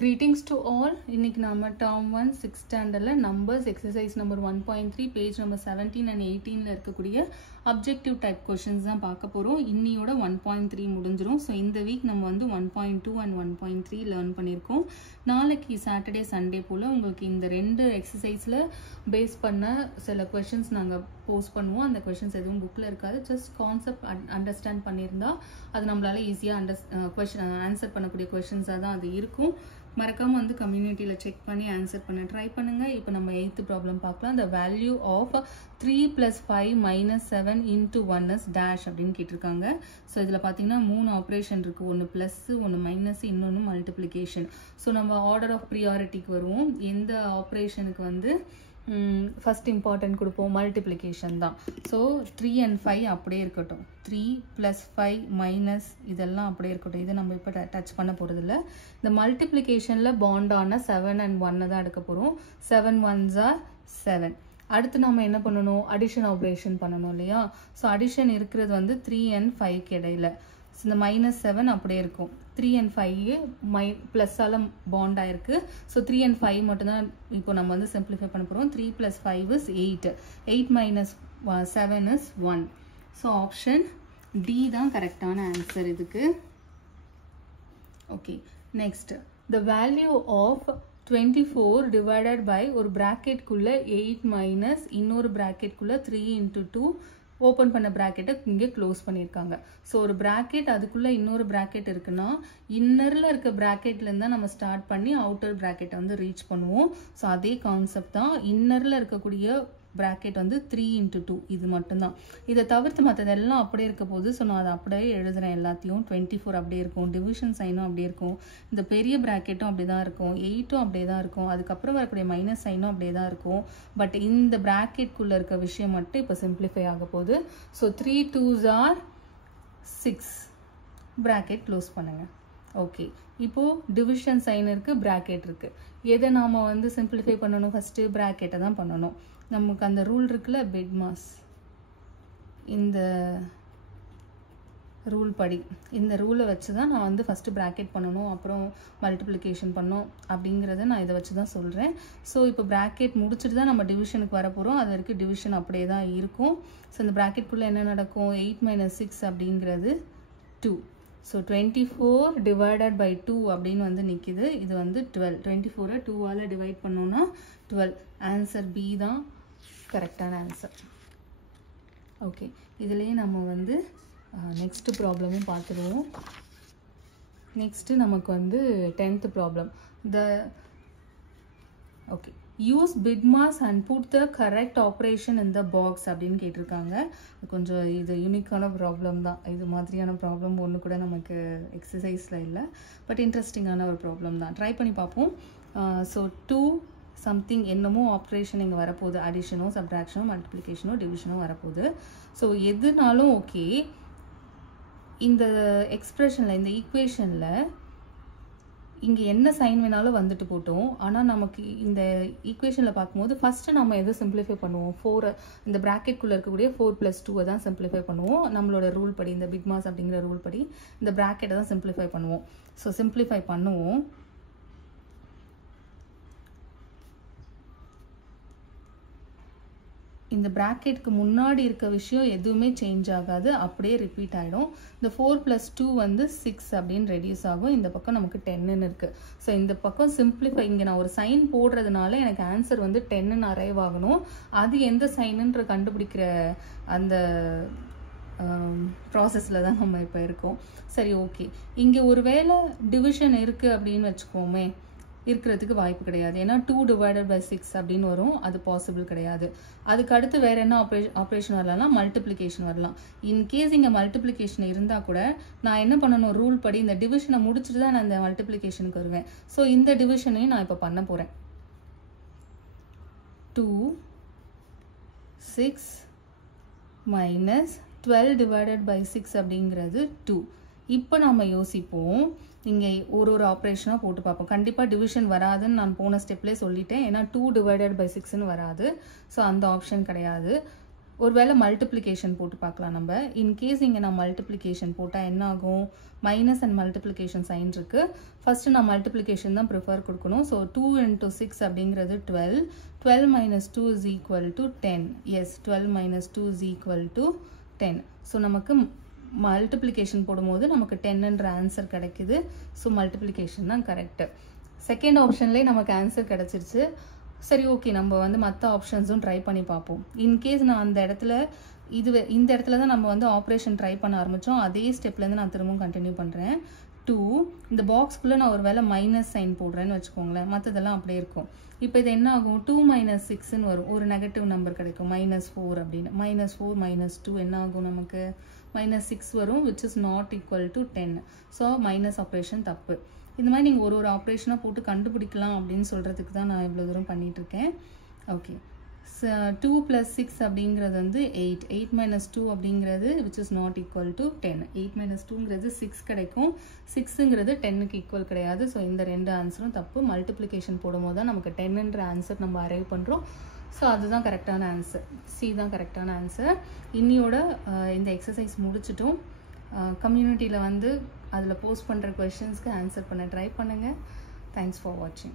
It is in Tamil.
Greetings to all. இன்னைக்கு நாம term 1 6th standardல numbers exercise number 1.3 page number 17 and 18ல இருக்கக்கூடிய objective type questions தான் பார்க்க போறோம். இன்னியோட 1.3 முடிஞ்சிரும். So இந்த week நம்ம வந்து 1.2 and 1.3 learn பண்ணிருக்கோம். நாளைக்கு Saturday Sunday போல உங்களுக்கு இந்த ரெண்டு exerciseல பேஸ் பண்ண சில questions நாங்க போஸ்ட் பண்ணுவோம். அந்த questions எதுவும் bookல இருக்காது. Just concept understand பண்ணிருந்தா அது நம்மளால ஈஸியா ஆன்சர் பண்ணக்கூடிய questions தான் அது இருக்கும். மறக்காம வந்து கம்யூனிட்டில செக் பண்ணி ஆன்சர் பண்ண ட்ரை பண்ணுங்க. இப்போ நம்ம 8th ப்ராப்ளம் பார்க்கலாம். the value of 3 plus 5 minus 7 into 1 is dash அப்படின்னு கேட்டிருக்காங்க. ஸோ இதில் பார்த்தீங்கன்னா 3 ஆப்ரேஷன் இருக்கு. ஒன்று ப்ளஸ், ஒன்று மைனஸ், இன்னொன்று மல்டிப்ளிகேஷன். ஸோ நம்ம ஆர்டர் ஆஃப் ப்ரியாரிட்டிக்கு வருவோம். எந்த ஆப்ரேஷனுக்கு வந்து ஃபர்ஸ்ட் இம்பார்ட்டன்ட் கொடுப்போம்? மல்டிப்ளிகேஷன் தான். ஸோ 3 and 5 அப்படியே இருக்கட்டும். 3 plus 5 மைனஸ் இதெல்லாம் அப்படியே இருக்கட்டும். இதை நம்ம இப்போ டச் பண்ண போகிறது இல்லை. இந்த மல்டிப்ளிகேஷனில் பாண்டான 7 and 1 தான் எடுக்க போகிறோம். 7 1s are 7. அடுத்து நம்ம என்ன பண்ணணும்? அடிஷன் ஆப்ரேஷன் பண்ணணும் இல்லையா? ஸோ அடிஷன் இருக்கிறது வந்து 3 and 5 இடையில. இந்த மைனஸ் 7 அப்படியே இருக்கும். 3 and 5 ப்ளஸ்ஸால் பாண்ட் ஆயிருக்கு. ஸோ 3 and 5 மட்டும்தான் இப்போ நம்ம வந்து சிம்பிளிஃபை பண்ண போகிறோம். 3 plus 5 is 8. 8 minus 7 is 1. So option D தான் கரெக்டான ஆன்சர் இதுக்கு. Okay, next the value of 24 divided by ஒரு bracketக்குள்ள 8 minus இன்னொரு bracketக்குள்ள 3 into 2 ஓப்பன் பண்ண பிராக்கெட்டை இங்கே க்ளோஸ் பண்ணியிருக்காங்க. ஸோ ஒரு பிராக்கெட் அதுக்குள்ளே இன்னொரு பிராக்கெட் இருக்குன்னா இன்னரில் இருக்க பிராக்கெட்லேருந்து தான் நம்ம ஸ்டார்ட் பண்ணி அவுட்டர் பிராக்கெட்டை வந்து ரீச் பண்ணுவோம். ஸோ அதே கான்செப்ட் தான். இன்னரில் இருக்கக்கூடிய பிராக்கெட் வந்து 3 into 2 இது மட்டும்தான். இதை தவிர்த்து மற்றதெல்லாம் அப்படியே இருக்க போது. ஸோ நான் அதை அப்படியே எழுதுகிறேன் எல்லாத்தையும். 24 அப்படியே இருக்கும், டிவிஷன் சைனும் அப்படியே இருக்கும், இந்த பெரிய பிராக்கெட்டும் அப்படி தான் இருக்கும், 8ம் அப்படியே தான் இருக்கும், அதுக்கப்புறம் வரக்கூடிய மைனஸ் சைனும் அப்படியே தான் இருக்கும். பட் இந்த பிராக்கெட்குள்ளே இருக்க விஷயம் மட்டும் இப்போ சிம்பிளிஃபை ஆக போகுது. So 3 2s are 6. Bracket close பண்ணுங்க. ஓகே, இப்போது டிவிஷன் சைன் இருக்குது, பிராக்கெட் இருக்குது. எதை நாம் வந்து சிம்பிளிஃபை பண்ணணும்? ஃபஸ்ட்டு பிராக்கெட்டை தான் பண்ணணும். நமக்கு அந்த ரூல் இருக்குல்ல, பெட்மாஸ், இந்த ரூல் படி, இந்த ரூலை வச்சு தான் நான் வந்து ஃபஸ்ட்டு ப்ராக்கெட் பண்ணணும், அப்புறம் மல்டிப்ளிகேஷன் பண்ணணும் அப்படிங்கிறத நான் இதை வச்சு தான் சொல்கிறேன். ஸோ இப்போ ப்ராக்கெட் முடிச்சுட்டு தான் நம்ம டிவிஷனுக்கு வர போகிறோம். அது வரைக்கும் டிவிஷன் அப்படியே தான் இருக்கும். ஸோ இந்த ப்ராக்கெட்குள்ளே என்ன நடக்கும்? 8 minus 6 அப்படிங்கிறது 2. ஸோ 24 divided by 2 அப்படின்னு வந்து நிற்கிது. இது வந்து 12. 24 2ஆல் டிவைட் பண்ணோன்னா 12. ஆன்சர் பி தான் கரெக்டான ஆன்சர். ஓகே, இதுலேயே நம்ம வந்து நெக்ஸ்ட் ப்ராப்ளமும் பார்த்துடுவோம். நெக்ஸ்ட்டு நமக்கு வந்து 10th problem. Okay, use BODMAS and put the correct operation in the box அப்படின்னு கேட்டிருக்காங்க. கொஞ்சம் இது யூனிக்கான ப்ராப்ளம் தான். இது மாதிரியான ப்ராப்ளம் ஒன்று கூட நமக்கு எக்ஸசைஸில் இல்லை. பட் இன்ட்ரெஸ்டிங்கான ஒரு ப்ராப்ளம் தான். ட்ரை பண்ணி பார்ப்போம். ஸோ 2 சம்திங் என்னமோ ஆப்ரேஷன் இங்கே வரப்போகுது. அடிஷனோ, சப்ட்ராக்ஷனோ, மல்டிப்ளிகேஷனோ, டிவிஷனோ வரப்போகுது. ஸோ எதுனாலும் ஓகே, இந்த எக்ஸ்பிரஷனில், இந்த ஈக்குவேஷனில் இங்கே என்ன சைன் வேணாலும் வந்துட்டு போட்டோம். ஆனால் நமக்கு இந்த ஈக்குவேஷனில் பார்க்கும்போது ஃபஸ்ட்டு நம்ம எதை சிம்பிளிஃபை பண்ணுவோம்? 4, இந்த ப்ராக்கெட்குள்ளே இருக்கக்கூடிய 4 + 2 தான் சிம்பிளிஃபை பண்ணுவோம். நம்மளோட ரூல் படி, இந்த பிக்மாஸ் அப்படிங்கிற ரூல் படி இந்த ப்ராக்கெட்டை தான் சிம்பிளிஃபை பண்ணுவோம். ஸோ சிம்பிளிஃபை பண்ணுவோம். இந்த ப்ராக்கெட்டுக்கு முன்னாடி இருக்க விஷயம் எதுவுமே சேஞ்ச் ஆகாது, அப்படியே ரிப்பீட் ஆகிடும். இந்த 4 + 2 வந்து 6 அப்படின்னு ரெடியூஸ் ஆகும். இந்த பக்கம் நமக்கு 10ன்னு இருக்குது. ஸோ இந்த பக்கம் சிம்பிளிஃபை, இங்கே நான் ஒரு சைன் போடுறதுனால எனக்கு ஆன்சர் வந்து 10ன்னு அரைவ் ஆகணும். அது எந்த சைனுன்ற கண்டுபிடிக்கிற அந்த ப்ராசஸில் தான் நம்ம இப்போ இருக்கோம். சரி, ஓகே. இங்கே ஒரு வேளை டிவிஷன் இருக்குது அப்படின்னு வச்சுக்கோமே, இருக்கிறதுக்கு வாய்ப்பு கிடையாது. ஏன்னா 2 divided by 6 அப்படின்னு வரும். அது பாசிபிள் கிடையாது. அதுக்கு அடுத்து வேறு என்ன ஆப்ரேஷன் வரலாம்னா மல்டிப்ளிகேஷன் வரலாம். இன்கேஸ் இங்கே மல்டிப்ளிகேஷன் இருந்தால் கூட நான் என்ன பண்ணணும்? ரூல் படி இந்த டிவிஷனை முடிச்சுட்டு தான் நான் இந்த மல்டிப்ளிகேஷனுக்கு வருவேன். ஸோ இந்த டிவிஷனையும் நான் இப்போ பண்ண போகிறேன். 2 6 minus 12 divided by 6 அப்படிங்கிறது 2. இப்போ நம்ம யோசிப்போம். இங்கே ஒரு ஆப்ரேஷனாக போட்டு பார்ப்போம். கண்டிப்பாக டிவிஷன் வராதுன்னு நான் போன ஸ்டெப்லேயே சொல்லிட்டேன். ஏன்னா 2 divided by 6ன்னு வராது. ஸோ அந்த ஆப்ஷன் கிடையாது. ஒருவேளை மல்டிப்ளிகேஷன் போட்டு பார்க்கலாம் நம்ம. இன்கேஸ் இங்கே நான் மல்டிப்ளிகேஷன் போட்டால் என்ன ஆகும்? மைனஸ் அண்ட் மல்டிப்ளிகேஷன் சைன் இருக்கு. ஃபர்ஸ்ட் நான் மல்டிப்ளிகேஷன் தான் ப்ரிஃபர் கொடுக்கணும். ஸோ 2 into 6 அப்படிங்கிறது 12. 12 minus 2 is equal to 10. Yes, 12 minus 2 is equal to 10. So நமக்கு மல்டிப்ளிகேஷன் போடும்போது நமக்கு 10ன்ற ஆன்சர் கிடைக்குது. ஸோ மல்டிப்ளிகேஷன் தான் கரெக்ட். செகண்ட் ஆப்ஷன்லேயே நமக்கு ஆன்சர் கிடைச்சிருச்சு. சரி, ஓகே, நம்ம வந்து மற்ற ஆப்ஷன்ஸும் ட்ரை பண்ணி பார்ப்போம். இன்கேஸ் நான் அந்த இடத்துல இந்த இடத்துல தான் நம்ம வந்து ஆப்ரேஷன் ட்ரை பண்ண ஆரம்பித்தோம். அதே ஸ்டெப்லேருந்து நான் திரும்பவும் கண்டினியூ பண்ணுறேன். 2 இந்த பாக்ஸ்குள்ளே நான் ஒரு வேளை மைனஸ் சைன் போடுறேன்னு வச்சுக்கோங்களேன். மற்றதெல்லாம் அப்படியே இருக்கும். இப்போ இது என்ன ஆகும்? 2 - 6ன்னு வரும். ஒரு நெகட்டிவ் நம்பர் கிடைக்கும், -4 அப்படின்னு. -4 - 2 என்ன ஆகும்? நமக்கு -6 வரும், which is not equal to 10. So minus operation தப்பு. இந்த மாதிரி நீங்கள் ஒரு ஆப்ரேஷனாக போட்டு கண்டுபிடிக்கலாம் அப்படின்னு சொல்கிறதுக்கு தான் நான் இவ்வளோ தூரம் பண்ணிகிட்ருக்கேன். ஓகே, 2 + 6 அப்படிங்கிறது வந்து 8. 8 - 2 அப்படிங்கிறது which is not equal to 10. 8 - 2ங்கிறது 6 கிடைக்கும். 6ங்கிறது 10க்கு ஈக்குவல் கிடையாது. ஸோ இந்த ரெண்டு ஆன்சரும் தப்பு. மல்டிப்ளிகேஷன் போடும்போது தான் நமக்கு 10ன்ற ஆன்சர் நம்ம அரைவ் பண்ணுறோம். ஸோ அதுதான் கரெக்டான ஆன்சர். சி தான் கரெக்டான ஆன்சர். இன்னியோட இந்த எக்ஸசைஸ் முடிச்சிட்டோம். கம்யூனிட்டியில் வந்து அதில் போஸ்ட் பண்ணுற கொஷின்ஸ்க்கு ஆன்சர் பண்ண ட்ரை பண்ணுங்கள். தேங்க்ஸ் ஃபார் வாட்சிங்.